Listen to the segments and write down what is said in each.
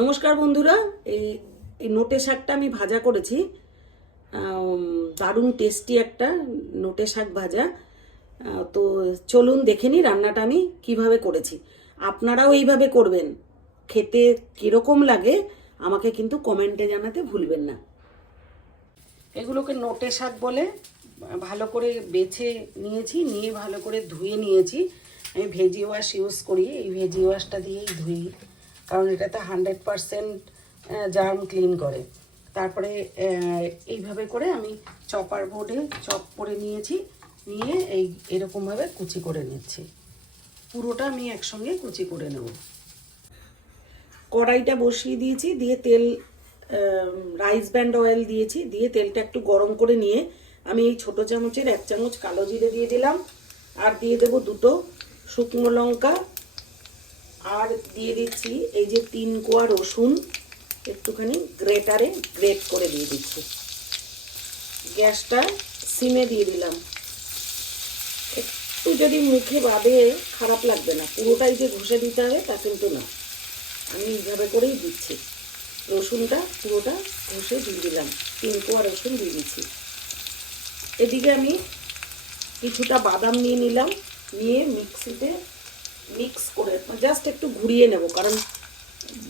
নমস্কার বন্ধুরা, এই এই নোটে শাকটা আমি ভাজা করেছি। দারুণ টেস্টি একটা নোটে শাক ভাজা। তো চলুন দেখে নিই রান্নাটা আমি কীভাবে করেছি। আপনারাও এইভাবে করবেন। খেতে কীরকম লাগে, আমাকে কিন্তু কমেন্টে জানাতে ভুলবেন না। এগুলোকে নোটে শাক বলে ভালো করে বেছে নিয়েছি, নিয়ে ভালো করে ধুয়ে নিয়েছি। আমি ভেজি ওয়াশ ইউজ করি, এই ভেজি ওয়াশটা দিয়েই ধুই। কারণ এটাতে হান্ড্রেড পারসেন্ট জার্ম ক্লিন করে। তারপরে এইভাবে করে আমি চপার বোর্ডে চপ করে নিয়েছি, নিয়ে এই এরকমভাবে কুচি করে নিচ্ছি। পুরোটা আমি একসঙ্গে কুচি করে নেব। কড়াইটা বসিয়ে দিয়েছি, দিয়ে তেল রাইস ব্যান্ড অয়েল দিয়েছি, দিয়ে তেলটা একটু গরম করে নিয়ে আমি এই ছোটো চামচের এক চামচ কালো জিরে দিয়ে দিলাম, আর দিয়ে দেবো দুটো শুকনো লঙ্কা আর দিয়ে দিচ্ছি এই যে তিন কোয়া রসুন, একটুখানি গ্রেটারে গ্রেট করে দিয়ে দিচ্ছি। গ্যাসটা সিমে দিয়ে দিলাম। একটু যদি মুখে বাদে খারাপ লাগবে না, পুরোটাই যে ঘষে দিতে হবে তা কিন্তু না। আমি এইভাবে করেই দিচ্ছি। রসুনটা পুরোটা ঘষে দিয়ে দিলাম। তিন কোয়া রসুন দিয়ে দিচ্ছি। এদিকে আমি কিছুটা বাদাম নিয়ে নিলাম, নিয়ে মিক্সিতে মিক্স করে জাস্ট একটু ঘুরিয়ে নেব, কারণ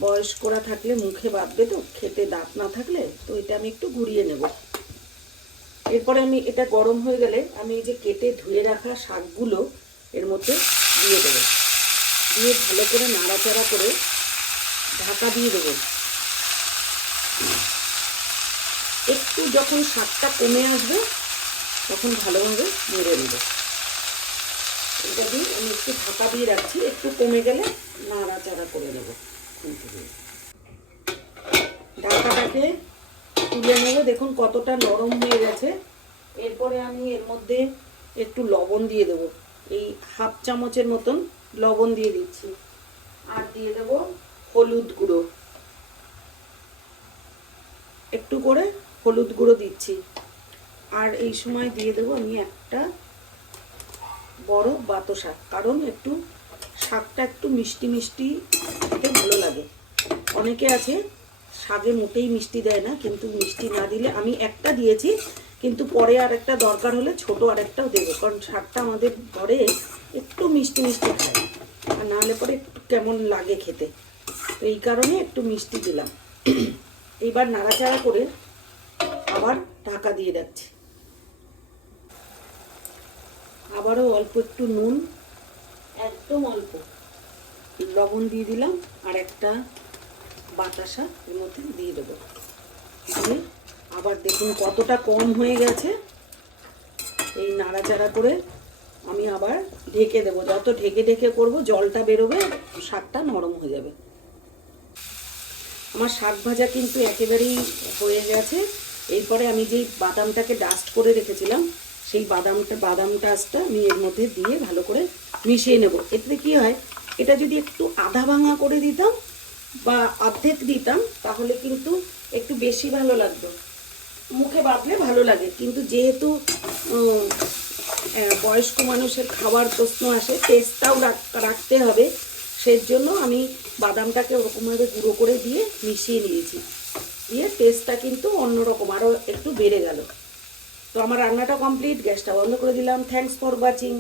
বয়স্করা থাকলে মুখে বাঁধবে তো, খেতে দাঁত না থাকলে, তো এটা আমি একটু ঘুরিয়ে নেব। এরপরে আমি, এটা গরম হয়ে গেলে আমি এই যে কেটে ধুয়ে রাখা শাকগুলো এর মধ্যে দিয়ে দেবো। দিয়ে ভালো করে নাড়াচাড়া করে ঢাকা দিয়ে দেবো। একটু যখন শাকটা কমে আসবে, তখন ভালোভাবে নেড়ে নেব। এটা দিয়ে একটু ঢাকা দিয়ে রাখছি, একটু কমে গেলে নাড়াচাড়া করে নেব। ঢাকাটাকে তুলে নেব। দেখুন কতটা নরম হয়ে গেছে। এরপরে আমি এর মধ্যে একটু লবণ দিয়ে দেব। এই হাফ চামচের মতন লবণ দিয়ে দিচ্ছি। আর দিয়ে দেব হলুদ গুঁড়ো। একটু করে হলুদ গুঁড়ো দিচ্ছি। আর এই সময় দিয়ে দেবো আমি একটা বড় বাতো শাক। কারণ একটু শাকটা একটু মিষ্টি মিষ্টি খেতে ভালো লাগে। অনেকে আছে, শাকে মোটেই মিষ্টি দেয় না, কিন্তু মিষ্টি না দিলে আমি একটা দিয়েছি, কিন্তু পরে আর একটা দরকার হলে ছোট আর একটাও দেবো, কারণ শাকটা আমাদের ঘরে একটু মিষ্টি মিষ্টি খায়। আর নাহলে পরে একটু কেমন লাগে খেতে। তো এই কারণে একটু মিষ্টি দিলাম। এইবার নাড়াচাড়া করে আবার ঢাকা দিয়ে রাখছি আবারও অল্প একটু নুন, একদম অল্প। লবণ দিয়ে দিলাম আর একটা বাতাসা এর মধ্যে দিয়ে দেবো। দিয়ে আবার দেখুন কতটা কম হয়ে গেছে। এই নাড়াচাড়া করে আমি আবার ঢেকে দেবো। যত ঢেকে ঢেকে করব, জলটা বেরোবে, শাকটা নরম হয়ে যাবে। আমার শাক ভাজা কিন্তু একেবারেই হয়ে গেছে। এরপরে আমি যেই বাদামটাকে ডাস্ট করে রেখেছিলাম সেই বাদামটা বাদাম ডাস্টটা আমি এর মধ্যে দিয়ে ভালো করে মিশিয়ে নেব। এতে কি হয়, এটা যদি একটু আধা ভাঙা করে দিতাম বা অর্ধেক দিতাম, তাহলে কিন্তু একটু বেশি ভালো লাগতো। মুখে বাঁধলে ভালো লাগে, কিন্তু যেহেতু বয়স্ক মানুষের খাবার প্রশ্ন আসে টেস্টটাও রাখ- রাখতে হবে সেই জন্য আমি বাদামটাকে ওরকমভাবে গুঁড়ো করে দিয়ে মিশিয়ে নিয়েছি। দিয়ে টেস্টটা কিন্তু অন্যরকম, আরও একটু বেড়ে গেল। তো আমার রান্নাটা কমপ্লিট গ্যাসটা বন্ধ করে দিলাম। Thanks for watching